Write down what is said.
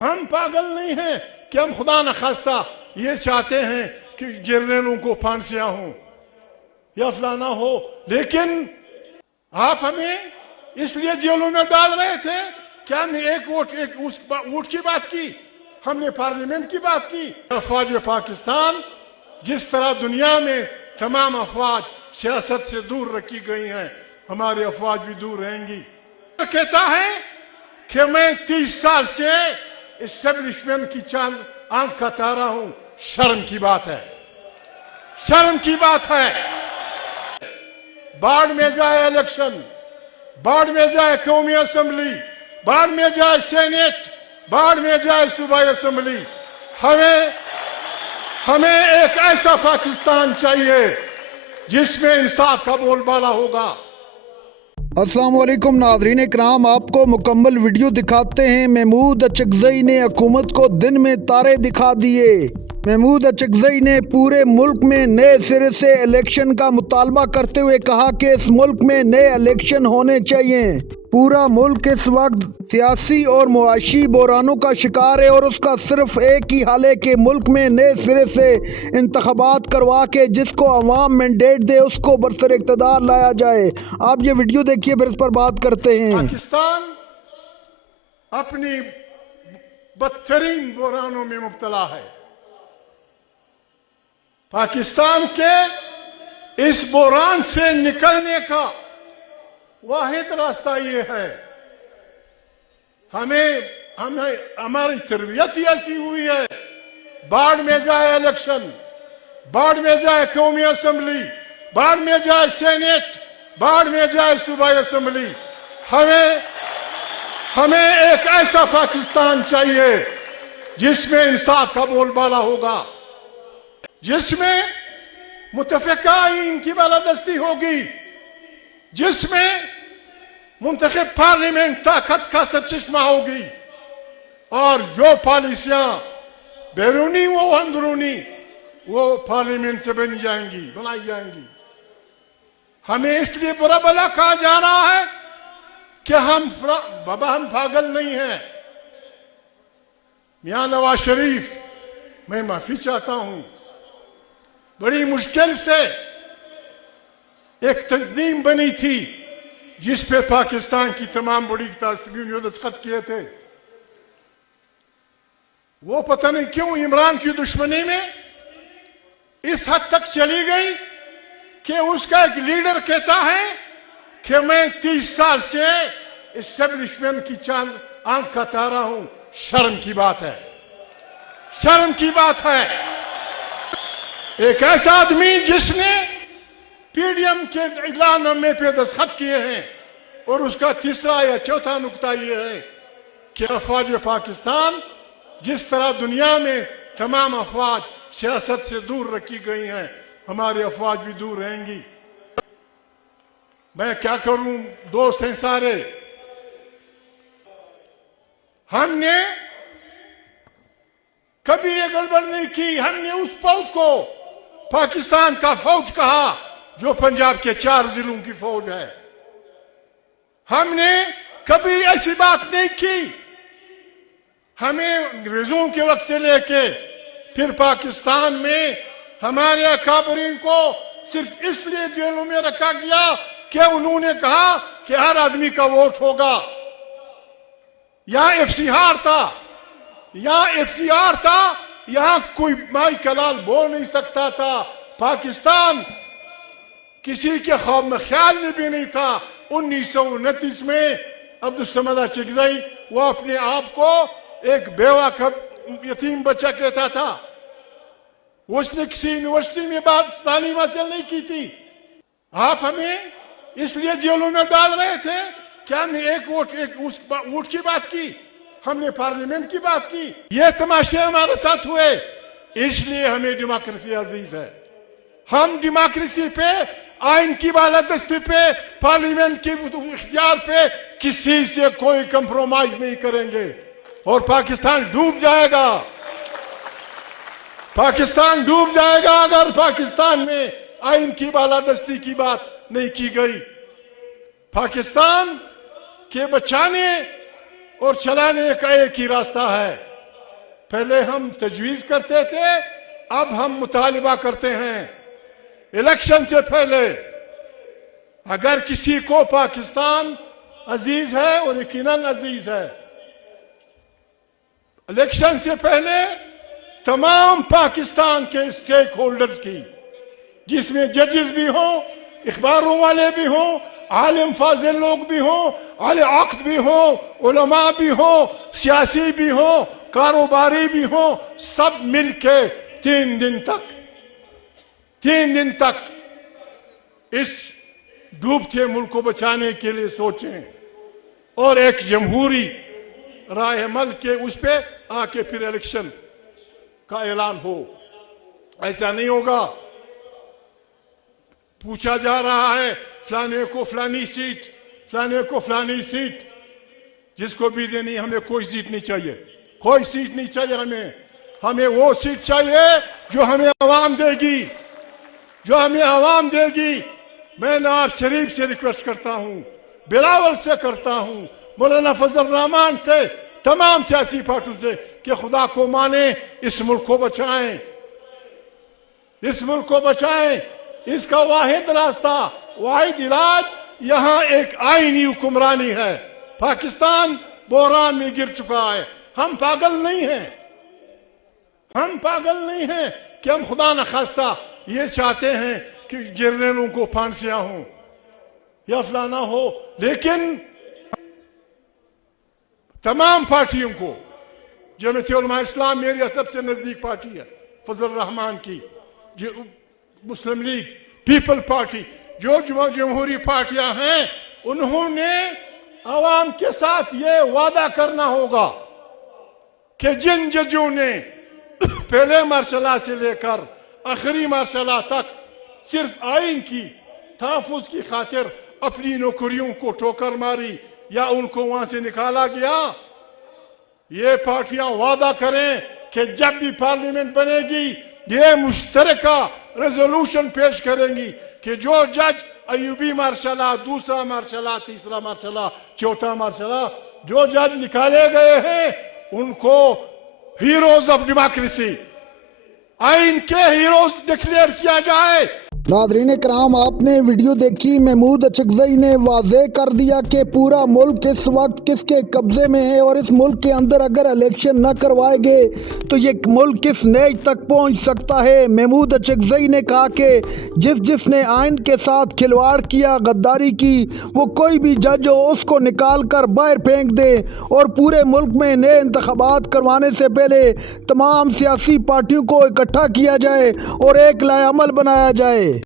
ہم پاگل نہیں ہیں کہ ہم خدا نخواستہ یہ چاہتے ہیں کہ جرنیلوں کو پھانسیاں ہوں یا فلانا ہو، لیکن آپ ہمیں اس لیے جیلوں میں ڈال رہے تھے کہ ہم نے ایک ووٹ کی بات کی، ہم نے پارلیمنٹ کی بات کی۔ افواج پاکستان جس طرح دنیا میں تمام افواج سیاست سے دور رکھی گئی ہیں، ہماری افواج بھی دور رہیں گی۔ کہتا ہے کہ میں 30 سال سے اسٹیبلشمنٹ کی چاند آنکھ کا تارا ہوں، شرم کی بات ہے، شرم کی بات ہے۔ باڑ میں جائے الیکشن، باڑ میں جائے قومی اسمبلی، باڑ میں جائے سینیٹ، باڑ میں جائے صوبائی اسمبلی، ہمیں ایک ایسا پاکستان چاہیے جس میں انصاف کا بول بالا ہوگا۔ السلام علیکم ناظرین کرام، آپ کو مکمل ویڈیو دکھاتے ہیں۔ محمود اچکزئی نے حکومت کو دن میں تارے دکھا دیے۔ محمود اچکزئی نے پورے ملک میں نئے سرے سے الیکشن کا مطالبہ کرتے ہوئے کہا کہ اس ملک میں نئے الیکشن ہونے چاہیے۔ پورا ملک اس وقت سیاسی اور معاشی بحرانوں کا شکار ہے اور اس کا صرف ایک ہی حل ہے کہ ملک میں نئے سرے سے انتخابات کروا کے جس کو عوام مینڈیٹ دے اس کو برسر اقتدار لایا جائے۔ آپ یہ ویڈیو دیکھیے پھر اس پر بات کرتے ہیں۔ پاکستان اپنی بدترین بحرانوں میں مبتلا ہے۔ پاکستان کے اس بحران سے نکلنے کا واحد راستہ یہ ہے، ہماری تربیت ہی ایسی ہوئی ہے، باڑ میں جائے الیکشن، باڑ میں جائے قومی اسمبلی، باڑ میں جائے سینیٹ، باڑ میں جائے صوبائی اسمبلی۔ ہمیں ایک ایسا پاکستان چاہیے جس میں انصاف کا بول بالا ہوگا، جس میں متفقہ آئین کی بالادستی ہوگی، جس میں منتخب پارلیمنٹ طاقت کا سرچشمہ ہوگی، اور جو پالیسیاں بیرونی و اندرونی وہ پارلیمنٹ سے بنائی جائیں گی۔ ہمیں اس لیے برا بلا کہا جا رہا ہے کہ ہم پاگل نہیں ہیں۔ میاں نواز شریف، میں معافی چاہتا ہوں، بڑی مشکل سے ایک تنظیم بنی تھی جس پہ پاکستان کی تمام بڑی تنظیموں نے دستخط کیے تھے، وہ پتہ نہیں کیوں عمران کی دشمنی میں اس حد تک چلی گئی کہ اس کا ایک لیڈر کہتا ہے کہ میں 30 سال سے اسٹیبلشمنٹ کی چاند آنکھ کا تارا ہوں۔ شرم کی بات ہے، شرم کی بات ہے۔ ایک ایسا آدمی جس نے پی ڈی ایم کے اعلان نامے پہ دستخط کیے ہیں، اور اس کا تیسرا یا چوتھا نقطہ یہ ہے کہ افواج پاکستان جس طرح دنیا میں تمام افواج سیاست سے دور رکھی گئی ہیں، ہماری افواج بھی دور رہیں گی۔ میں کیا کروں، دوست ہیں سارے، ہم نے کبھی یہ گڑبڑ نہیں کی۔ ہم نے اس فوج کو پاکستان کا فوج کہا جو پنجاب کے 4 ضلعوں کی فوج ہے۔ ہم نے کبھی ایسی بات نہیں کی۔ ہمیں انگریزوں کے وقت سے لے کے پھر پاکستان میں ہمارے اکابرین کو صرف اس لیے جیلوں میں رکھا گیا کہ انہوں نے کہا کہ ہر آدمی کا ووٹ ہوگا، یا ایف سی آر تھا، یہاں کوئی مائی کلال بول نہیں سکتا تھا۔ پاکستان کسی کے خواب میں خیال بھی نہیں تھا۔ 1929 میں عبدالصمد اچکزئی وہ اپنے آپ کو ایک بیوہ یتیم بچہ کہتا تھا، اس نے کسی یونیورسٹی میں تعلیم حاصل نہیں کی تھی۔ آپ ہمیں اس لیے جیلوں میں ڈال رہے تھے کہ ہم نے ایک ووٹ کی بات کی، ہم نے پارلیمنٹ کی بات کی۔ یہ تماشے ہمارے ساتھ ہوئے، اس لیے ہمیں ڈیموکریسی عزیز ہے۔ ہم ڈیموکریسی پہ، آئین کی بالادستی پہ، پارلیمنٹ کی اختیار پہ کسی سے کوئی کمپرومائز نہیں کریں گے، اور پاکستان ڈوب جائے گا۔ پاکستان ڈوب جائے گا اگر پاکستان میں آئین کی بالادستی کی بات نہیں کی گئی۔ پاکستان کے بچانے اور چلانے کا ایک ہی راستہ ہے، پہلے ہم تجویز کرتے تھے، اب ہم مطالبہ کرتے ہیں الیکشن سے پہلے اگر کسی کو پاکستان عزیز ہے اور یقیناً عزیز ہے، الیکشن سے پہلے تمام پاکستان کے اسٹیک ہولڈرز کی، جس میں ججز بھی ہوں، اخباروں والے بھی ہوں، عالم فاضل لوگ بھی ہوں، اہل عقد بھی ہوں، علماء بھی ہوں، سیاسی بھی ہوں، کاروباری بھی ہوں، سب مل کے 3 دن تک اس ڈوبتے ملک کو بچانے کے لیے سوچیں اور ایک جمہوری رائے عمل کے اس پہ آ کے پھر الیکشن کا اعلان ہو۔ ایسا نہیں ہوگا۔ پوچھا جا رہا ہے فلانے کو فلانی سیٹ، فلانے کو فلانی سیٹ، جس کو بھی دینی، ہمیں کوئی سیٹ نہیں چاہیے، کوئی سیٹ نہیں چاہیے ہمیں وہ سیٹ چاہیے جو ہمیں عوام دے گی، جو ہمیں عوام دے گی۔ میں نواز شریف سے ریکویسٹ کرتا ہوں، بلاول سے کرتا ہوں، مولانا فضل الرحمان سے، تمام سیاسی پارٹیوں سے کہ خدا کو مانیں، اس ملک کو بچائیں، اس ملک کو بچائیں۔ اس کا واحد راستہ، واحد علاج یہاں ایک آئینی حکمرانی ہے۔ پاکستان بحران میں گر چکا ہے۔ ہم پاگل نہیں ہیں، ہم پاگل نہیں ہیں کہ ہم خدا نخواستہ یہ چاہتے ہیں کہ جرنیلوں کو پھانسیاں ہوں یا فلانا ہو، لیکن تمام پارٹیوں کو، جمعیت علماء اسلام میری سب سے نزدیک پارٹی ہے، فضل الرحمان کی، مسلم لیگ، پیپل پارٹی، جو جمہوری پارٹیاں ہیں، انہوں نے عوام کے ساتھ یہ وعدہ کرنا ہوگا کہ جن ججوں نے پہلے مرحلہ سے لے کر آخری مرحلہ تک صرف آئین کی تحفظ کی خاطر اپنی نوکریوں کو ٹھوکر ماری یا ان کو وہاں سے نکالا گیا، یہ پارٹیاں وعدہ کریں کہ جب بھی پارلیمنٹ بنے گی یہ مشترکہ ریزولوشن پیش کریں گی کہ جو جج ایوبی مرحلہ، دوسرا مرحلہ، تیسرا مرحلہ، چوتھا مرحلہ، جو جج نکالے گئے ہیں ان کو ہیروز آف ڈیموکریسی، آئین کے ہیروز ڈکلیئر کیا جائے۔ ناظرین کرام، آپ نے ویڈیو دیکھی، محمود اچکزئی نے واضح کر دیا کہ پورا ملک اس وقت کس کے قبضے میں ہے اور اس ملک کے اندر اگر الیکشن نہ کروائے گے تو یہ ملک کس نیج تک پہنچ سکتا ہے۔ محمود اچکزئی نے کہا کہ جس نے آئین کے ساتھ کھلواڑ کیا، غداری کی، وہ کوئی بھی جج ہو اس کو نکال کر باہر پھینک دے اور پورے ملک میں نئے انتخابات کروانے سے پہلے تمام سیاسی پارٹیوں کو اکٹھا کیا جائے اور ایک لائحہ عمل بنایا جائے۔